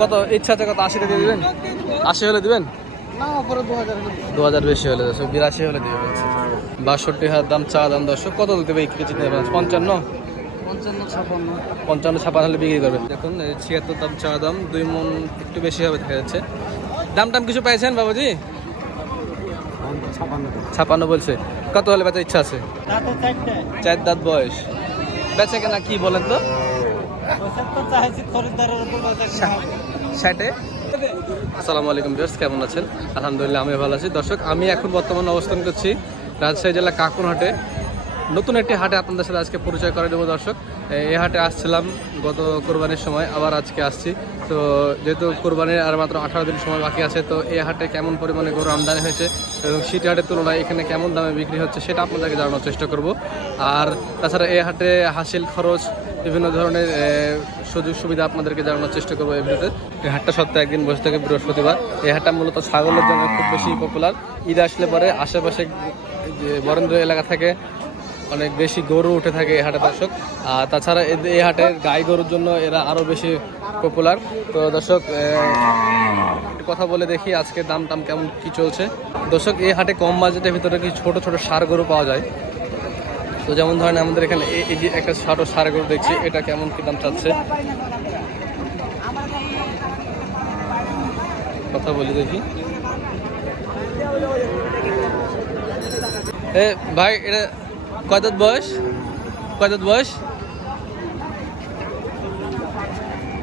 কত ইচ্ছা আছে কত আশিতে দিয়ে দিবেন? আশি হলে দিবেন? দু হাজার বেশি হলে দর্শক বিরাশি হলে দিবে বলছে বাষট্টি হাজার দাম চা দাম দর্শক কত দিতে হবে এই কেজিতে পঞ্চান্ন? পঞ্চান্ন ছাপান্ন। হলে বিক্রি করবে দেখুন ছিয়াত্তর দাম চা দাম দুই মন একটু বেশি হবে দেখা যাচ্ছে। দাম টাম কিছু পেয়েছেন বাবুজি? ছাপান্ন। ছাপান্ন বলছে। কত হলে বেচার ইচ্ছা আছে? চার দাঁত বয়স। বেচে কেনা কি বলেন তো? খরিদ্দারের উপর ষাটে। আসসালামু আলাইকুম ভিউয়ার্স, কেমন আছেন? আলহামদুলিল্লাহ আমি ভালো আছি। দর্শক, আমি এখন বর্তমানে অবস্থান করছি রাজশাহী জেলা কাকুনহাটে নতুন একটি হাটে আপনাদের সাথে আজকে পরিচয় করে দেবো দর্শক। এই হাটে আসছিলাম গত কোরবানির সময়, আবার আজকে আসছি। তো যেহেতু কোরবানির আর মাত্র আঠারো দিন সময় বাকি আছে, তো এই হাটে কেমন পরিমাণে গরু আমদানি হয়েছে এবং সিটি হাটের তুলনায় এখানে কেমন দামে বিক্রি হচ্ছে সেটা আপনাদেরকে জানানোর চেষ্টা করব। আর তাছাড়া এই হাটে হাসিল খরচ বিভিন্ন ধরনের সুযোগ সুবিধা আপনাদেরকে জানানোর চেষ্টা করব এই ভিডিওতে। এই হাটটা সপ্তাহে একদিন বসে থাকে বৃহস্পতিবার। এই হাটটা মূলত ছাগলের জন্য খুব বেশি পপুলার ঈদ আসলে পরে আশেপাশে, যে বরেন্দ্র এলাকা থেকে অনেক বেশি গরু উঠে থাকে এই হাটে দর্শক। আর তাছাড়া এই হাটের গাই গরুর জন্য এরা আরও বেশি পপুলার তো দর্শক একটু কথা বলে দেখি আজকে দাম টাম কেমন কি চলছে। দর্শক, এই হাটে কম বাজেটের ভিতরে কি ছোট ছোট সার গরু পাওয়া যায়? তো যেমন ধরেন আমাদের এখানে এই- যে একটা ছোট সার গরু দেখছি এটা কেমন কি দাম চাচ্ছে? কথা বলি দেখি। এ ভাই এটা কয় বয়স? কয় বয়স?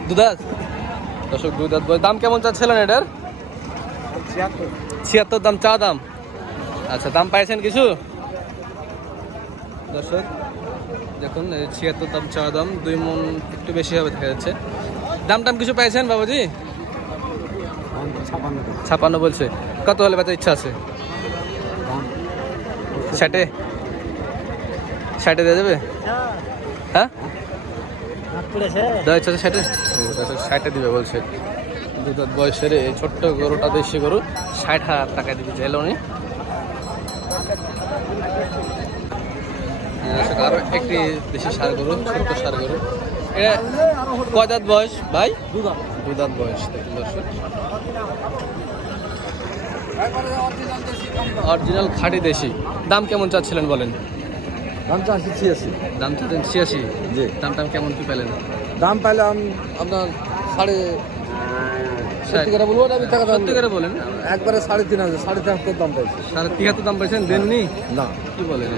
দু দাঁত? দর্শক দু দাঁত বয়স। দাম কেমন চাচ্ছিলেন এটার? ছিয়াত্তর দাম চা দাম? আচ্ছা দাম পাইছেন কিছু? দর্শক দেখুন ছিয়াত্তর দাম চা দাম দুই মন একটু বেশি হবে দেখা যাচ্ছে। দাম টাম কিছু পাইছেন বাবুজি? ছাপান্ন। বলছে। কত হলে বেচার ইচ্ছা আছে? ষাটে? ষাটে দিয়ে দেবে হ্যাঁ? ইচ্ছা আছে ষাটে? ষাটে দিবে বলছে। দুধ বয়সের এই ছোট্ট গরুটা দেশি গরু ষাট হাজার টাকা দিবে চাইলে উনি? দর্শক, আরও একটি দেশি সার গরু ছোট্ট সার গরু। এটা কয় দাঁত বয়স ভাই? দুধার দু দাঁত বয়স দর্শক। অরিজিনাল খাঁটি দেশি। দাম কেমন চাচ্ছিলেন বলেন? দাম চাচ্ছি ছিয়াশি। দাম চাচ্ছেন ছিয়াশি? জি। দাম টাম কেমন কি পেলেন? দাম পাইলাম আপনার সাড়ে সত্যি করে বলব না টাকা সত্যি করে বলেন। একবারে সাড়ে তিন হাজার সাড়ে তিন হাজার দাম পাইছি। সাড়ে তিয়াত্তর দাম পাইছেন দেননি? না। কি বলেন?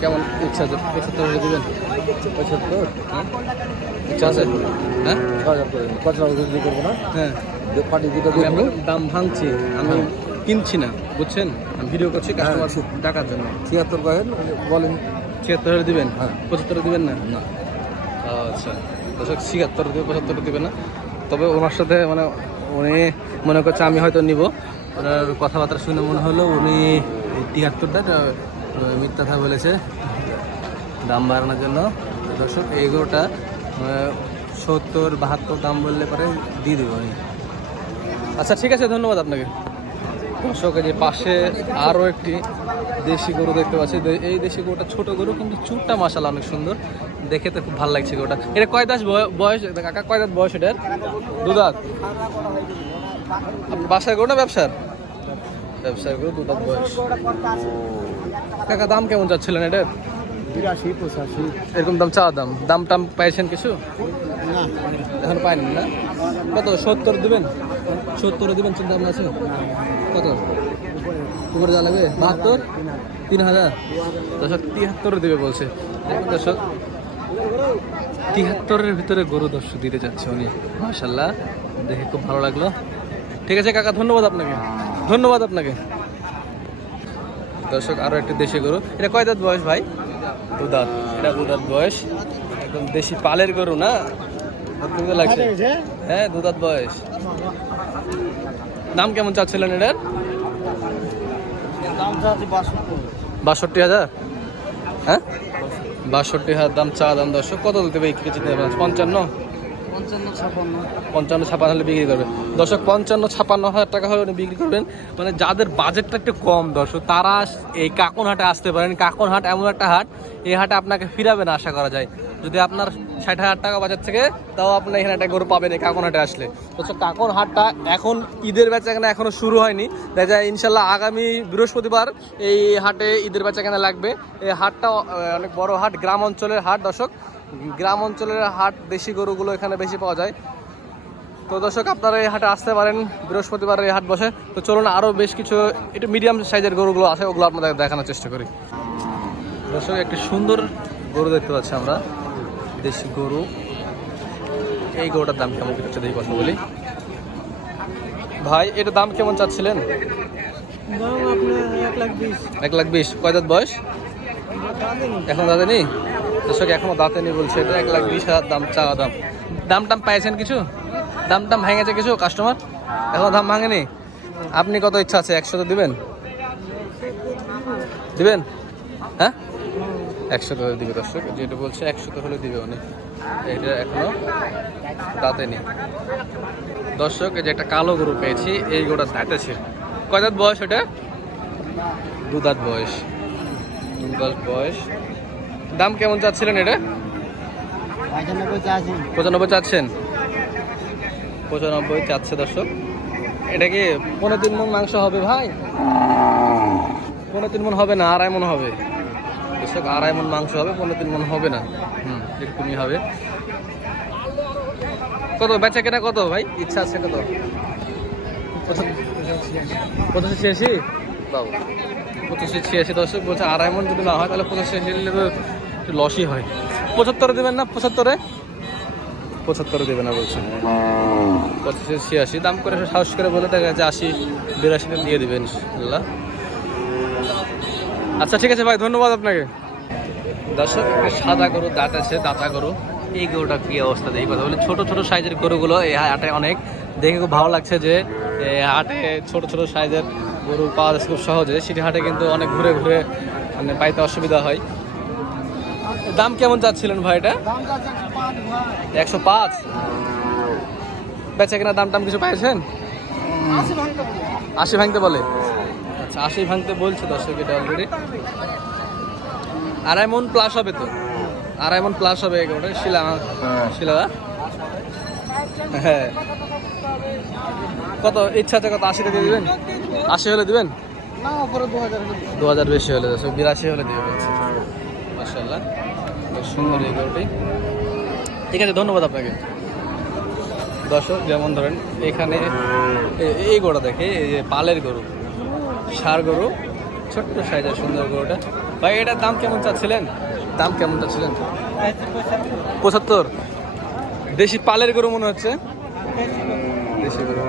কেমন ইচ্ছা আছে? পঁচাত্তর হলে দেবেন? পঁচাত্তর? হ্যাঁ ইচ্ছা আছে? হ্যাঁ? করে পাঁচ হাজার বিক্রি করব না? হ্যাঁ। পাটি দুটো আমি দাম ভাঙছি। আমি কিনছি না বুঝছেন? আমি ভিডিও করছি কাস্টমার টাকার জন্য। ছিয়াত্তর কয়েন বলেন। ছিয়াত্তর দিবেন? হ্যাঁ। পঁচাত্তর দিবেন না? না। আচ্ছা। ছিয়াত্তর দিবে পঁচাত্তর দিবে না। তবে ওনার সাথে মানে উনি মনে করছে আমি হয়তো নিব। ওনার কথাবার্তা শুনে মনে হলো উনি তিয়াত্তরটা আহ, মিথ্যা কথা বলেছে। দাম বাড়ানোর জন্য। দর্শক গরুটা সত্তর বাহাত্তর দাম বললে পরে দিয়ে দেবো আমি। আচ্ছা ঠিক আছে ধন্যবাদ আপনাকে। দর্শক যে পাশে আরও একটি দেশি গরু দেখতে পাচ্ছি। এই দেশি গরুটা ছোট গরু কিন্তু চুটটা মাসাল অনেক সুন্দর। দেখে তো খুব ভালো লাগছে গরুটা এটা কয় দাস বয়স? কাকা কয় দাঁত বয়স এটার? দু দাঁত। আপনার বাসার গরু না ব্যবসার? ব্যবসার গরু দু দাঁত বয়স। কাকা দাম কেমন চাচ্ছিলেন এটার? বিরাশি পঁচাশি। এরকম দাম চাওয়া দাম। দাম টাম পাইছেন কিছু? এখন পাইনি না? কত? সত্তর দিবেন? সত্তরে দিবেন চিন্তা ভাবনা আছে? কত? উপরে যা লাগবে? বাহাত্তর? তিন হাজার? দর্শক তিয়াত্তর দেবে বলছে। দর্শক তিয়াত্তরের ভিতরে গরু দর্শক দিতে যাচ্ছে উনি। মাশাল্লাহ দেখে খুব ভালো লাগল। ঠিক আছে কাকা, ধন্যবাদ আপনাকে। ধন্যবাদ আপনাকে। দর্শক আরও একটি দেশি গরু। এটা কয় দাঁত বয়স ভাই? দু দাঁত। এটা দু দাঁত বয়স। একদম দেশি পালের গরু না? লাগছে। হ্যাঁ দু দাঁত বয়স। দাম কেমন চাচ্ছিলেন এটার? বাষট্টি হাজার। হ্যাঁ? বাষট্টি হাজার দাম চা দাম দশ কত দিতে হবে এই কেজিতে পঞ্চান্ন? পঞ্চান্ন ছাপান্ন। পঞ্চান্ন ছাপান্ন হলে বিক্রি করবেন। দর্শক পঞ্চান্ন ছাপান্ন হাজার টাকা হলে বিক্রি করবেন। মানে যাদের বাজেটটা একটু কম দর্শক তারা এই কাকন হাটে আসতে পারেন। কাকন হাট এমন একটা হাট এই হাটে আপনাকে ফিরাবেন না আশা করা যায়। যদি আপনার ষাট হাজার টাকা বাজার থেকে, তাও আপনি এখানে একটা গরু পাবেন, এই কাকন হাটে আসলে। দর্শক কাকন হাটটা এখন ঈদের বেচাকেনা এখনও শুরু হয়নি। দেখা যায় ইনশাল্লাহ আগামী বৃহস্পতিবার এই হাটে ঈদের বেচাকেনা লাগবে। এই হাটটা অনেক বড় হাট, গ্রাম অঞ্চলের হাট, দর্শক। গ্রাম অঞ্চলের হাট দেশি গরুগুলো এখানে বেশি পাওয়া যায়। তো দর্শক, আপনারা এই হাটে আসতে পারেন, বৃহস্পতিবার এই হাট বসে। তো চলুন আরও বেশ কিছু একটু মিডিয়াম সাইজের গরুগুলো আছে, ওগুলো আপনাদের দেখানোর চেষ্টা করি। দর্শক, একটি সুন্দর গরু দেখতে পাচ্ছি আমরা। দেশি গরু। এই গরুটার দাম কেমন কি হচ্ছে দেখি কথা বলি। ভাই এটার দাম কেমন চাচ্ছিলেন? এক লাখ বিশ। কয় দাঁত বয়স? এখন দাঁতে নেই? দর্শক এখনও দাঁতে নেই বলছে এটা এক লাখ বিশ হাজার দাম চাওয়া দাম। দাম টাম পাইছেন কিছু? দাম টাম ভেঙেছে কিছু কাস্টমার? এখন দাম ভাঙেনি? আপনি কত ইচ্ছা আছে একশো তো দিবেন? দিবেন? হ্যাঁ? একশো তো দিবে দর্শক যেটা বলছে একশো হলে দিবে উনি। এটা এখনও দাঁতে নেই। দর্শক এই যে একটা কালো গরু পেয়েছি এই গরুটা দাঁতেছে কয় দাঁত বয়স ওটা দু দাঁত বয়স। দু দাঁত বয়স। দাম কেমন চাচ্ছিলেন এটা? পঁচানব্বই পঁচানব্বই চাচ্ছেন? পঁচানব্বই চাচ্ছে দর্শক। এটা কি পনেরো তিন মন মাংস হবে ভাই? পনেরো তিন মন হবে না আড়াই মন হবে। দর্শক, আড়াই মন মাংস হবে, পনেরো তিন মন হবে না। হুম, এরকমই হবে। কত, বেচা কেনা কত ভাই? ইচ্ছা আছে কত? পঁচাশি ছিয়াশি? বাবু পঁচাশি ছিয়াশি দর্শক বলছে আড়াই মন যদি না হয়, তাহলে পঁচাশি ছিয়াশি তো একটু লসই হয়। পঁচাত্তরে দেবেন না? পঁচাত্তরে? পঁচাত্তরে দেবে না বলছেন পঁচাশি ছিয়াশি। দাম করে সাহস করে বলে দেখা যাচ্ছে আশি বিরাশিতে দিয়ে দেবেন, ইনশাল্লাহ। আচ্ছা ঠিক আছে ভাই ধন্যবাদ আপনাকে। দর্শক সাদা গরু দাঁত আছে দাঁতা গরু। এই গরুটা কি অবস্থা দেখি কথা বলি। ছোট ছোট সাইজের গরুগুলো এই হাটে অনেক। দেখে খুব ভালো লাগছে যে হাটে ছোট ছোট সাইজের গরু পাওয়া যাচ্ছে খুব সহজে। সিটি হাটে কিন্তু অনেক ঘুরে ঘুরে মানে পাইতে অসুবিধা হয়। দাম কেমন চাচ্ছিলেন ভাই এটা? একশো পাঁচ। বেচা কিনা দাম টাম কিছু পাইছেন? আশি ভাঙতে বলে। আশি ভাঙতে বলছে দর্শক এটা অলরেডি আড়াই মন প্লাস হবে তো? আড়াই মন প্লাস হবে ওটা শিলা শিলা হ্যাঁ। কত? ইচ্ছা আছে কত? আশিতে দিয়ে দিবেন? আশি হলে দিবেন? দু হাজার দু হাজার বেশি হলে দর্শক বিরাশি হলে দিয়ে বলছে মার্শাল্লাহ সুন্দর এই গরুটি। ঠিক আছে ধন্যবাদ আপনাকে। দর্শক যেমন ধরেন এখানে এ- এই গরুটা দেখে এই যে পালের গরু। সার গরু ছোট্ট সাইজের সুন্দর গরুটা। ভাই এটার দাম কেমন চাচ্ছিলেন? দাম কেমন চাচ্ছিলেন? পঁচাত্তর। দেশি পালের গরু মনে হচ্ছে? দেশি গরু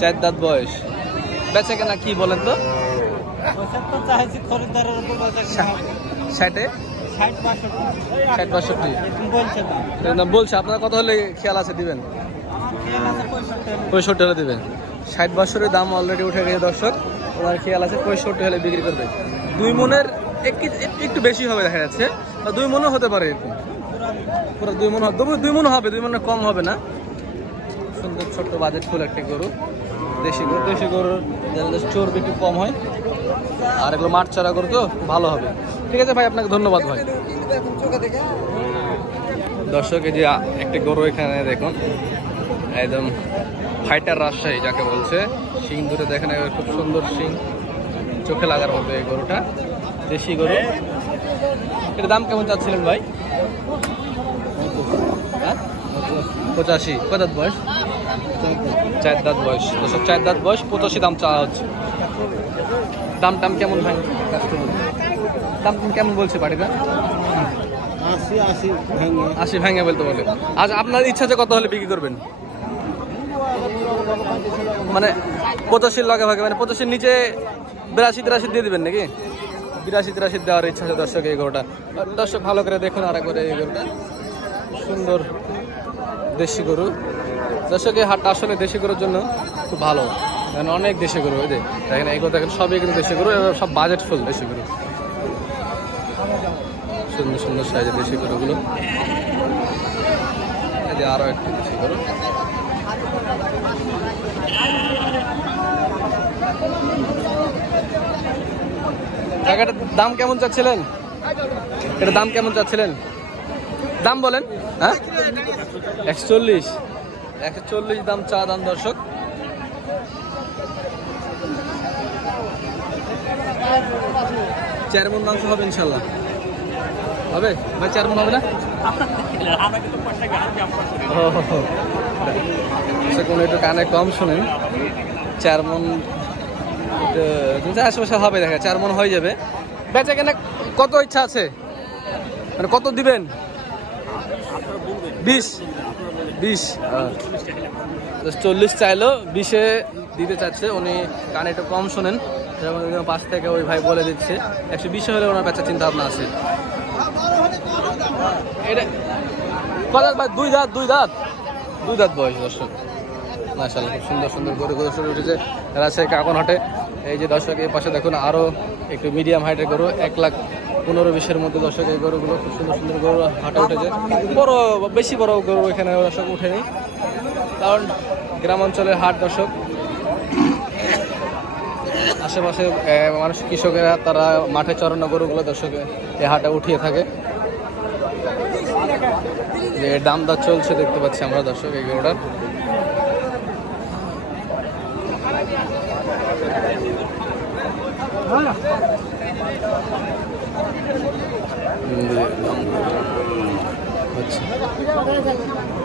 চার দাঁত বয়স। বেচে কেনা কি বলেন তো? ষাটে? বাষট্টি। বলছে না। বলছে আপনার কত হলে খেয়াল আছে দিবেন? পঁয়ষট্টি হলে দিবেন। ষাট বছরের দাম অলরেডি উঠে গেছে, দর্শক। ওনার খেয়াল আছে, পঁয়ষট্টি হলে বিক্রি করবে। দুই মনের এক- একটু বেশি হবে দেখা যাচ্ছে। দুই মনও হতে পারে পুরো দুই মন হবে দুই মন হবে, দুই মনে কম হবে না। সুন্দর ছোট্ট বাজেট ফুল একটা গরু। দেশি গরু, দেশি গরুর চর্বি একটু কম হয়। আর এগুলো মাঠ চারা গরু তো ভালো হবে। ঠিক আছে ভাই, আপনাকে ধন্যবাদ ভাই। দর্শক, এই যে একটা গরু এখানে দেখুন। একদম ফাইটার রাজশাহী যাকে বলছে। শিং দুটো দেখেন খুব সুন্দর শিং। চোখে লাগার মতো এই গরুটা। দেশি গরু। এটার দাম কেমন চাচ্ছিলেন ভাই? হ্যাঁ? পঁচাশি। কত দাঁত বয়স? চার দাঁত বয়স। দর্শক চার দাঁত বয়স পঁচাশি দাম চাওয়া হচ্ছে। দাম টাম কেমন ভাই? দাম টাম কেমন বলছে বাড়িটা আশি ভেঙে। আশি ভেঙে বলতে বলে। আজ আপনার ইচ্ছা যে কত হলে বিক্রি করবেন? মানে পঁচাশির লগে ভাগে মানে পঁচাশির নিচে বিরাশি তিরাশি দিয়ে দিবেন নাকি? বিরাশি তিরাশি দেওয়ার ইচ্ছা আছে দর্শক এই গরুটা। দর্শক ভালো করে দেখুন আর একবার এই গরুটা। সুন্দর দেশি গরু। দর্শক, এই হাটটা আসলে দেশি গরুর জন্য খুব ভালো। কারণ অনেক দেশি গরু ওই যে দেখেন, এই গরু দেখেন, সবই কিন্তু দেশি গরু, এবার সব বাজেট ফুল দেশি গরু। সুন্দর সুন্দর সাইজের দেশি গরুগুলো। যে আরও একটু বেশি করো টাকাটার দাম কেমন চাচ্ছিলেন? এটার দাম কেমন চাচ্ছিলেন? দাম বলেন হ্যাঁ? একশো চল্লিশ একশো চল্লিশ দাম চা দাম দর্শক। চার মন মাংস হবে ইনশাল্লাহ। হবে? ভাই, চার হবে না? কোনো একটু কানে কম শোনেন। চার কিন্তু আশেপাশে হবে, দেখা চার মন হয়ে যাবে। বেচা কেনা কত ইচ্ছা আছে? মানে কত দিবেন? বিশ? বিশ। চল্লিশ চাইলো, বিশে দিতে চাচ্ছে, উনি কানে একটু কম শোনেন। পাশ থেকে ওই ভাই বলে দিচ্ছে, একশো বিশে হলে ওনার বেচার চিন্তা ভাবনা আছে। এটা কদাত ভাই? দুই দাঁত দুই দাঁত? দুই দাঁত বয়স, দর্শক। মাশাআল্লাহ, খুব সুন্দর সুন্দর গরু গরু শুরু উঠেছে। রাজশাহী কাকন হাটে। এই যে দর্শক, এই পাশে দেখুন আরও একটু মিডিয়াম হাইটের গরু, এক লাখ পনেরো বিশের মধ্যে দর্শক, এই গরুগুলো খুব সুন্দর সুন্দর গরু হাটে উঠেছে। বড়, বেশি বড় গরু এখানে দর্শক উঠেনি। কারণ গ্রাম অঞ্চলের হাট দর্শক, আশেপাশে মানুষ কৃষকেরা তারা মাঠে চরানো গরুগুলো দর্শক এই হাটে উঠিয়ে থাকে। যে দাম দর চলছে দেখতে পাচ্ছি আমরা দর্শক, এই গরুটার।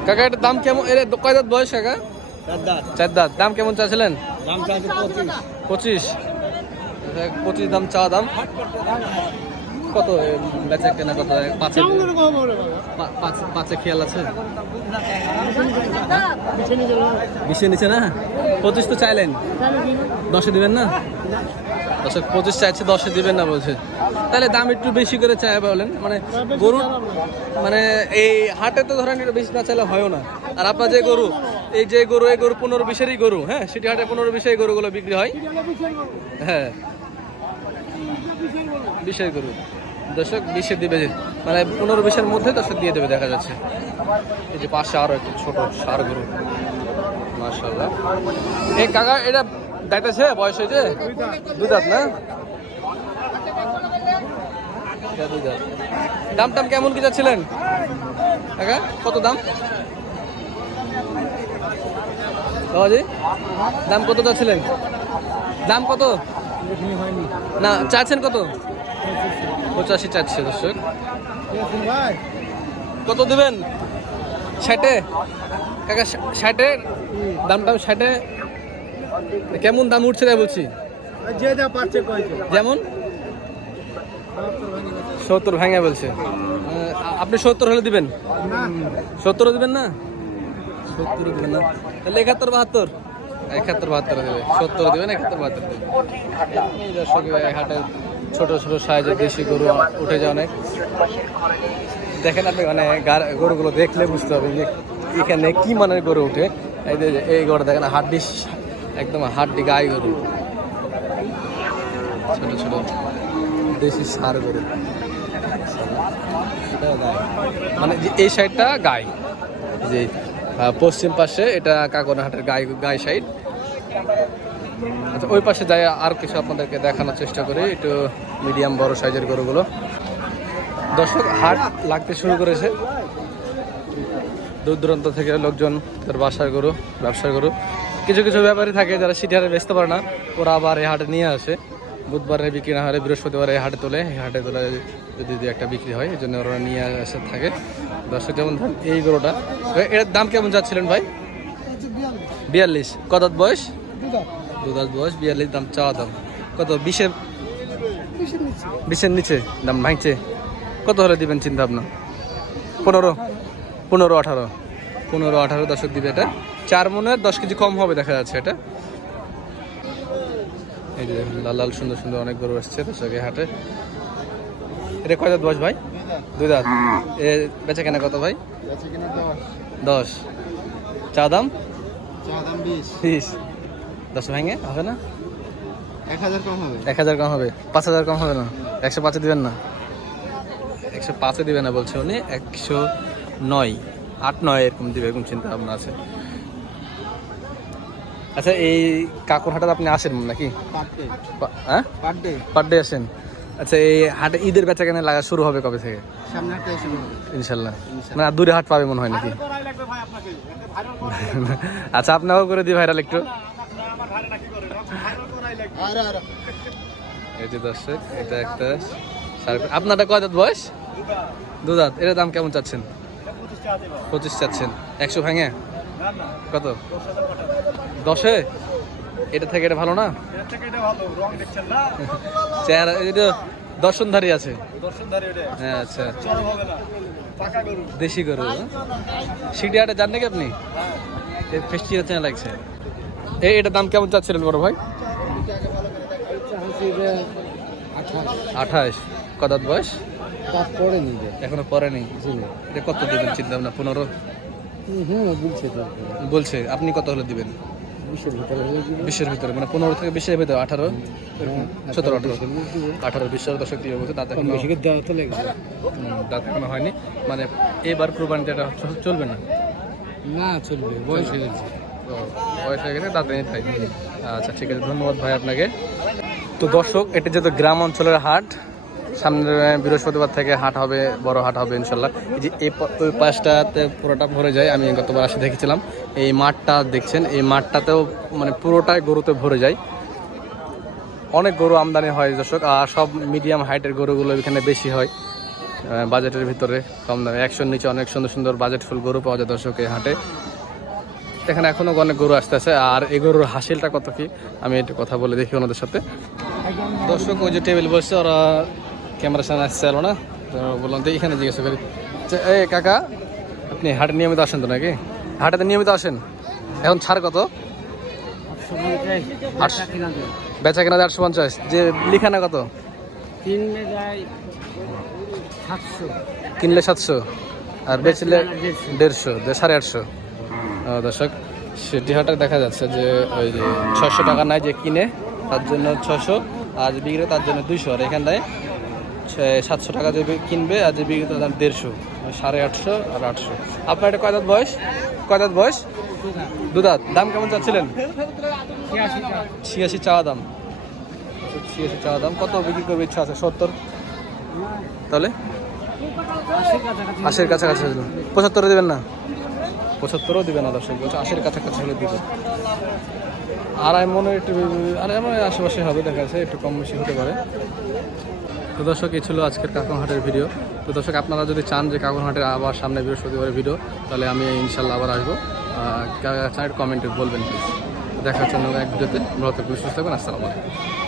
কাকা এটার দাম কেমন? এর কয় দাঁত বয়স কাকা? চার দাঁত। দাম কেমন চাচ্ছিলেন? পঁচিশ। পঁচিশ। দাম চা দাম? কত বেচা কেনা কত? পাঁচে পাঁচ খেয়াল আছে? বিশে নিচে না? পঁচিশ তো চাইলেন। দশে দিবেন না? দশে পঁচিশ চাইছে দশে দিবেন না বলছে। তাহলে দাম একটু বেশি করে চাই বলেন। মানে গরু মানে এই হাটে তো ধরেন একটু বেশি না চাইলে হয়ও না। আর আপনার যে গরু এই যে গরু এই গরু পনেরো বিশেরই গরু হ্যাঁ? সিটি হাটে পনেরো বিশে এই গরুগুলো বিক্রি হয়। হ্যাঁ। বিশের গরু। দর্শক, বিশে দিবে মানে পনেরো বিশের মধ্যে দর্শক দিয়ে দেবে দেখা যাচ্ছে। এই যে পাশে আরও একটু ছোট সার গরু। মাশাল্লাহ এই কাকা, এটা দাইতেছে? বয়স হয়েছে? দুই দাঁত না? দাম টাম কেমন কি যাচ্ছিলেন? কাকা, কত দাম? বাবাজি, দাম কত যাচ্ছিলেন? দাম কত? না, চাচ্ছেন কত? পঁচাশি চাচ্ছে দর্শক। কত দেবেন? ষাটে? কাকা ষাটে? দাম টাম ষাটে? কেমন দাম উঠছে তাই বলছি? যেমন? সত্তর ভাঙা বলছে। আপনি সত্তর হলে দিবেন? সত্তর দিবেন না? সত্তর দিবেন না। তাহলে একাত্তর বাহাত্তর? একাত্তর বাহাত্তর দেবে। সত্তর দেবেন একাত্তর বাহাত্তর দেবে দর্শক হাটে ছোট ছোট সাইজের দেশি গরু উঠে যায় অনেক। দেখেন আপনি মানে গার- গরুগুলো দেখলে বুঝতে হবে যে এখানে কি মানের গরু উঠে। এই যে, এই গরু দেখেন, হাড্ডি, একদম হাড্ডি গায়ে গরু। ছোট ছোট দেশি সার গরু। মানে যে এই সাইডটা গাই। যে পশ্চিম পাশে এটা কাকনাহাটের গাই গাই সাইড। আচ্ছা ওই পাশে যাই আর কিছু আপনাদেরকে দেখানোর চেষ্টা করি একটু মিডিয়াম বড় সাইজের গরুগুলো। দর্শক হাট লাগতে শুরু করেছে। দূর দূরান্ত থেকে লোকজন তার বাসার গরু ব্যবসার গরু। কিছু কিছু ব্যাপারী থাকে যারা সিটি হাটে বেচতে পারে না ওরা আবার এই হাটে নিয়ে আসে। বুধবারে বিক্রি না হলে বৃহস্পতিবারে এই হাটে তোলে এই হাটে তোলে যদি দু একটা বিক্রি হয় এই জন্য ওরা নিয়ে আসে থাকে। দর্শক যেমন ধরেন এই গরুটা এ- এর দাম কেমন যাচ্ছিলেন ভাই? বিয়াল্লিশ। কত বয়স? দু দাঁত বয়স বিয়াল্লিশ দাম চাওয়া দাম। কত? বিশের বিশের নিচে। দাম ভাঙছে। কত হলে দিবেন চিন্তা ভাবনা? পনেরো। পনেরো আঠারো। পনেরো আঠারো দশক দিবে এটা। চার মনের দশ কেজি কম হবে দেখা যাচ্ছে এটা। এই যে লাল লাল সুন্দর সুন্দর অনেক গরু আসছে দর্শক এই হাটে। এটা কয় দাঁত বয়স ভাই? দুই দাঁত। এ বেচা কেনা কত ভাই? দশ। চা দাম? বিশ। দশ ভেঙে হবে না? এক হাজার কম হবে। এক হাজার কম হবে। পাঁচ হাজার কম হবে না। একশো পাঁচে দিবেন না। একশো পাঁচে দিবেন না বলছে উনি একশো নয়। আট নয় এরকম দিবে এরকম চিন্তা ভাবনা আছে। আচ্ছা এই কাকুর হাটে আপনি আসেন নাকি? হ্যাঁ? Per day. আসেন। আচ্ছা এই হাটে ঈদের বেচা কেনা লাগা শুরু হবে কবে থেকে? ইনশাল্লাহ। মানে দূরে হাট পাবে মনে হয় নাকি? আচ্ছা আপনাকেও করে দিই ভাইরাল একটু। এই যে দর্শক এটা একটা আপনারটা কয় দাঁত বয়স? দু দাঁত। এটার দাম কেমন চাচ্ছেন? পঁচিশ চাচ্ছেন। একশো ভেঙে? কত? দশে এটা থেকে এটা ভালো না? চেহারা এটা দর্শনধারী আছে। হ্যাঁ আচ্ছা। দেশি গরু হ্যাঁ? সিটি হাটে যান নাকি আপনি? ফেস্টিভ্যাল চেনা লাগছে। এটার দাম কেমন চাচ্ছিলেন বড় ভাই? আঠাশ। কদাত বয়স? এখনও পরে নেই এটা কত দিবেন চিন্তা ভাবনা পনেরো? বলছে, আপনি কত হলে দিবেন? বিশের ভিতরে মানে পনেরো থেকে বিশের ভিতরে, আঠারো? সতেরো, আঠারো। আঠারো, বিশ দশক দিয়ে বলছে তাতে এখনও দাঁত এখনও হয়নি। মানে এবার চ- চলবে না? না, চলবে, বয়স হয়ে গেছে তো বয়স হয়ে গেছে, দাঁত এনে আচ্ছা ঠিক আছে, ধন্যবাদ ভাই আপনাকে। তো দর্শক, এটা যেহেতু গ্রাম অঞ্চলের হাট সামনের বৃহস্পতিবার থেকে হাট হবে, বড় হাট হবে, ইনশাল্লাহ। এই যে এই ওই পাশটাতে পুরোটা ভরে যায়, আমি গতবার আসে দেখেছিলাম। এই মাঠটা দেখছেন, এই মাঠটাতেও মানে পুরোটাই গরুতে ভরে যায়। অনেক গরু আমদানি হয় দর্শক, আর সব মিডিয়াম হাইটের গরুগুলো এখানে বেশি হয়। বাজেটের ভিতরে কম দামে, একশোর নিচে অনেক সুন্দর সুন্দর বাজেট ফুল গরু পাওয়া যায় দর্শক এই হাটে। এখানে এখনও অনেক গরু আসতেছে। আর এই গরুর হাসিলটা কত কি? আমি একটু কথা বলে দেখি ওনাদের সাথে। দর্শক ওই যে টেবিল বসছে ওরা ক্যামেরার সামনে আসছে এলো না? তো বললাম তো এখানে জিজ্ঞাসা করি। যে, এই কাকা আপনি হাটে নিয়মিত আসেন তো নাকি? হাটেতে নিয়মিত আসেন। এখন ছাড় কত? বেচা কেনা আটশো পঞ্চাশ। যে লিখানা কত? কিনলে সাতশো। আর বেচলে দেড়শো। সাড়ে আটশো। দর্শক সেটি হাটে দেখা যাচ্ছে যে ওই যে ছশো টাকা নাই যে কিনে, তার জন্য ছশো আর যে বিক্রি তার জন্য দুইশো, আর এখানটায় সাতশো টাকা যে কিনবে, আর যে বিক্রি তার দেড়শো সাড়ে আটশো আর আটশো। আপনার এটা কয় দাঁত বয়স? কয় দাঁত বয়স? দু দাঁত। দাম কেমন চাচ্ছিলেন? ছিয়াশি চাওয়া দাম। ছিয়াশি চাওয়া দাম। কত বিক্রি করবে ইচ্ছা আছে? সত্তর? তাহলে? আশির কাছাকাছি পঁচাত্তরে দেবেন না? পঁচাত্তরও দিবেন না দর্শক বলছে আশির কাছাকাছি হলে দিবেন আর আমি মনে একটু, আর আমার আশেপাশে হবে, দেখা যাচ্ছে একটু কম বেশি হতে পারে। তো দর্শক, এই ছিল আজকের কাকনহাটের ভিডিও। তো দর্শক, আপনারা যদি চান যে কাকনহাটের আবার সামনে বৃহস্পতিবারের ভিডিও, তাহলে আমি ইনশাল্লাহ আবার আসব। চ্যানেল কমেন্টে বলবেন প্লিজ দেখা হচ্ছে অন্য এক ভিডিওতে। ভালো থাকবেন, সুস্থ থাকবেন, আসসালামু আলাইকুম।